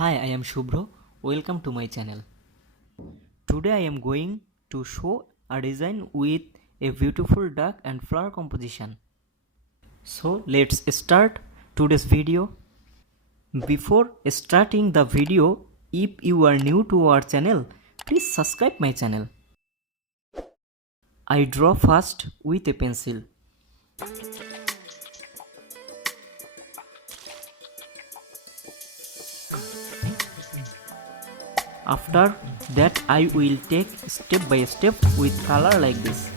Hi, I am Shubhro. Welcome to my channel. Today I am going to show a design with a beautiful duck and flower composition. So let's start today's video. Before starting the video, if you are new to our channel, please subscribe my channel. I draw first with a pencil. After that I will take step by step with color like this.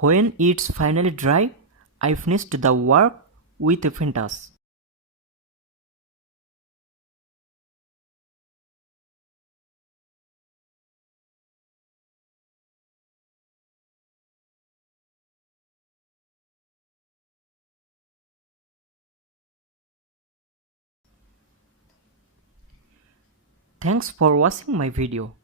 When it's finally dry, I finished the work with a finish. Thanks for watching my video.